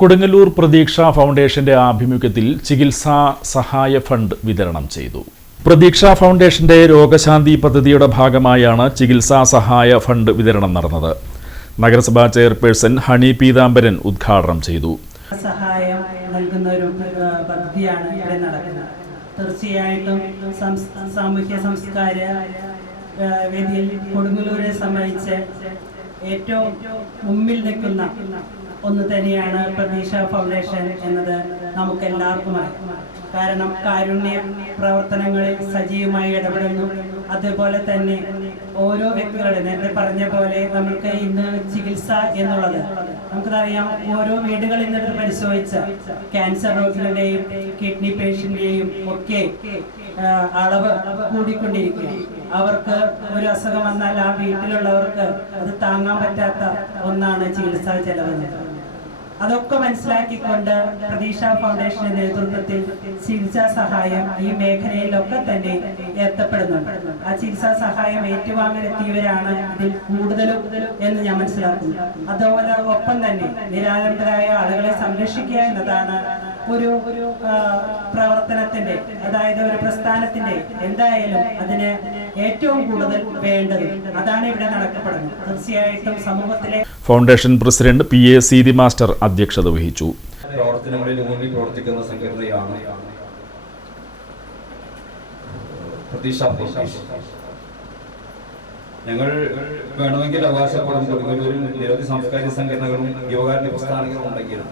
കൊടുങ്ങല്ലൂർ പ്രതീക്ഷ ഫൗണ്ടേഷന്റെ ആഭിമുഖ്യത്തിൽ ചികിത്സാ സഹായ ഫണ്ട് വിതരണം ചെയ്തു. പ്രതീക്ഷ ഫൗണ്ടേഷന്റെ രോഗശാന്തി പദ്ധതിയുടെ ഭാഗമായാണ് ചികിത്സാ സഹായ ഫണ്ട് വിതരണം നടന്നത്. നഗരസഭാ ചെയർപേഴ്സൺ ഹണി പീതാംബരൻ ഉദ്ഘാടനം ചെയ്തു. സഹായം നൽകുന്ന ഒരു പദ്ധതിയാണ് ഇവിടെ നടക്കുന്നത്. തീർച്ചയായിട്ടും സാമൂഹ്യ സംസ്കാര വേദിയിൽ കൊടുങ്ങല്ലൂരെ സംബന്ധിച്ച് ഏറ്റവും മുമ്പിൽ നിൽക്കുന്ന ഒന്ന് തന്നെയാണ് പ്രതീക്ഷ ഫൗണ്ടേഷൻ എന്നത് നമുക്കെല്ലാവർക്കും അറിയാം. കാരണം കാരുണ്യ പ്രവർത്തനങ്ങളിൽ സജീവമായി ഇടപെടുന്നു. അതുപോലെ തന്നെ ഓരോ വ്യക്തികളുടെ നേരത്തെ പറഞ്ഞ പോലെ നമ്മൾക്ക് ഇന്ന് ചികിത്സ എന്നുള്ളത് നമുക്കറിയാം. ഓരോ വീടുകളിൽ നിന്ന് പരിശോധിച്ച ക്യാൻസർ രോഗികളുടെയും കിഡ്നി പേഷ്യന്റിന്റെയും ഒക്കെ അളവ് കൂടിക്കൊണ്ടിരിക്കുക. അവർക്ക് ഒരു അസുഖം വന്നാൽ ആ വീട്ടിലുള്ളവർക്ക് അത് താങ്ങാൻ പറ്റാത്ത ഒന്നാണ് ചികിത്സാ ചെലവ്. അതൊക്കെ മനസ്സിലാക്കിക്കൊണ്ട് പ്രതീക്ഷ ഫൗണ്ടേഷന്റെ നേതൃത്വത്തിൽ ചികിത്സാ സഹായം ഈ മേഖലയിലൊക്കെ തന്നെ ഏർപ്പെടുന്നുണ്ട്. ആ ചികിത്സാ സഹായം ഏറ്റുവാങ്ങാനെത്തിയവരാണ് ഇതിൽ കൂടുതലും എന്ന് ഞാൻ മനസ്സിലാക്കുന്നു. അതുപോലെ ഒപ്പം തന്നെ നിരാലംബരായ ആളുകളെ സംരക്ഷിക്കുക എന്നതാണ് ഒരു പ്രവർത്തനത്തിന്റെ, അതായത് ഒരു പ്രസ്ഥാനത്തിന്റെ എന്തായാലും അതിന് ഏറ്റവും കൂടുതൽ വേണ്ടത് അതാണ് ഇവിടെ നടക്കപ്പെടുന്നത്. തീർച്ചയായിട്ടും സമൂഹത്തിലെ foundation president PA Seethi master അധ്യക്ഷത വഹിച്ചു. പ്രവർത്തനങ്ങളിൽ ഊന്നി പ്രവർത്തിക്കുന്ന സംഘടനയാണ് പ്രതീക്ഷ ഫൗണ്ടേഷൻ. ഞങ്ങൾ വേണമെങ്കിൽ അവകാശപ്പെടും കൊടുങ്ങല്ലൂരിൽ നിരവധി സാംസ്കാരിക സംഘടനകളും യുവകാരുണ്യ പ്രസ്ഥാനങ്ങളും ഉണ്ടെങ്കിലും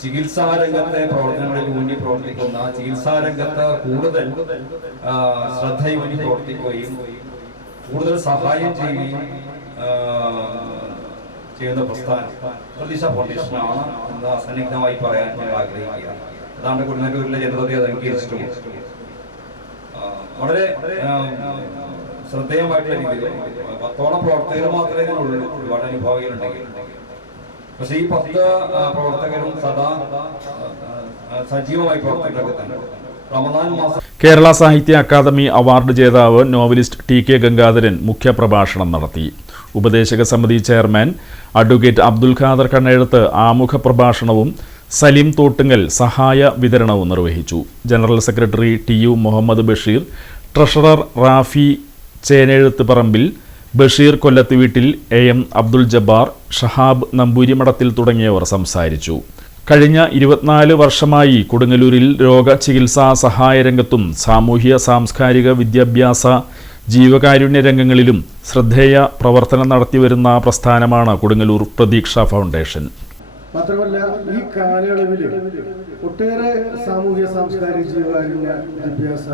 ചികിത്സാ രംഗത്തെ പ്രവർത്തനങ്ങളിൽ ഊന്നി പ്രവർത്തിക്കുന്ന, ചികിത്സാ രംഗത്ത് കൂടുതൽ ശ്രദ്ധയൂന്നി പ്രവർത്തിക്കുകയും കൂടുതൽ സഹായം ചെയ്യുകയും ചെയ്യുന്ന പ്രസ്ഥാനം പ്രതീക്ഷ ഫൗണ്ടേഷനാണ് എന്ന് അസന്നിഗ്ധമായി പറയാൻ ഞങ്ങൾ ആഗ്രഹിക്കുകയാണ്. അതാണ് കൊടുങ്ങല്ലൂരിലെ ജനതയെ അത് അംഗീകരിച്ചിട്ടുള്ളത്. വളരെ ശ്രദ്ധേയമായിട്ടുള്ള രീതിയിൽ 10ഓളം പ്രവർത്തകർ മാത്രമേ ഉള്ളൂ. ഒരുപാട് അനുഭാവികളുണ്ടെങ്കിൽ പക്ഷേ ഈ 10 പ്രവർത്തകരും സദാ സജീവമായി പ്രവർത്തകരാണ്. റമദാൻ മാസം കേരള സാഹിത്യ അക്കാദമി അവാർഡ് ജേതാവ് നോവലിസ്റ്റ് TK ഗംഗാധരൻ മുഖ്യപ്രഭാഷണം നടത്തി. ഉപദേശക സമിതി ചെയർമാൻ അഡ്വക്കേറ്റ് അബ്ദുൽ ഖാദർ കണ്ണെഴുത്ത് ആമുഖ പ്രഭാഷണവും സലീം തോട്ടുങ്ങൽ സഹായ വിതരണവും നിർവഹിച്ചു. General secretary TU Muhammad Basheer, treasurer Rafi Chenezhuthu Parambil, Basheer കൊല്ലത്ത് വീട്ടിൽ, AM അബ്ദുൽ ജബ്ബാർ, ഷഹാബ് നമ്പൂരിമഠത്തിൽ തുടങ്ങിയവർ സംസാരിച്ചു. കഴിഞ്ഞ 24 വർഷമായി കൊടുങ്ങല്ലൂരിൽ രോഗചികിത്സാ സഹായ രംഗത്തും സാമൂഹ്യ സാംസ്കാരിക വിദ്യാഭ്യാസ ജീവകാരുണ്യ രംഗങ്ങളിലും ശ്രദ്ധേയ പ്രവർത്തനം നടത്തിവരുന്ന പ്രസ്ഥാനമാണ് കൊടുങ്ങല്ലൂർ പ്രതീക്ഷ ഫൗണ്ടേഷൻ. മാത്രമല്ല ഈ കാലയളവിൽ ഒട്ടേറെ സാമൂഹ്യ സാംസ്കാരിക ജീവകാരുണ്യ വിദ്യാഭ്യാസ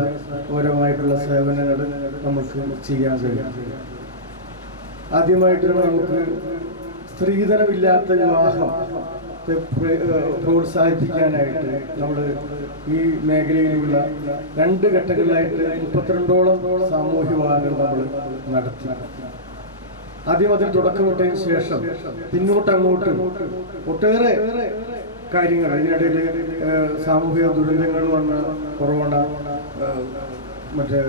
പരമായിട്ടുള്ള സേവനങ്ങൾ നമുക്ക് ചെയ്യാൻ കഴിയും. ആദ്യമായിട്ട് നമുക്ക് സ്ത്രീധനമില്ലാത്ത വിവാഹം പ്രോത്സാഹിപ്പിക്കാനായിട്ട് നമ്മൾ ഈ മേഖലയിലുള്ള 2 ഘട്ടങ്ങളിലായിട്ട് 32ഓളം സാമൂഹ്യ വിവാഹങ്ങൾ നമ്മൾ നടത്തി. ആദ്യം അതിൽ തുടക്കമിട്ടതിന് ശേഷം പിന്നോട്ടങ്ങോട്ട് ഒട്ടേറെ കാര്യങ്ങൾ, അതിനിടയിൽ സാമൂഹിക ദുരന്തങ്ങൾ വന്ന കൊറോണ, മറ്റേ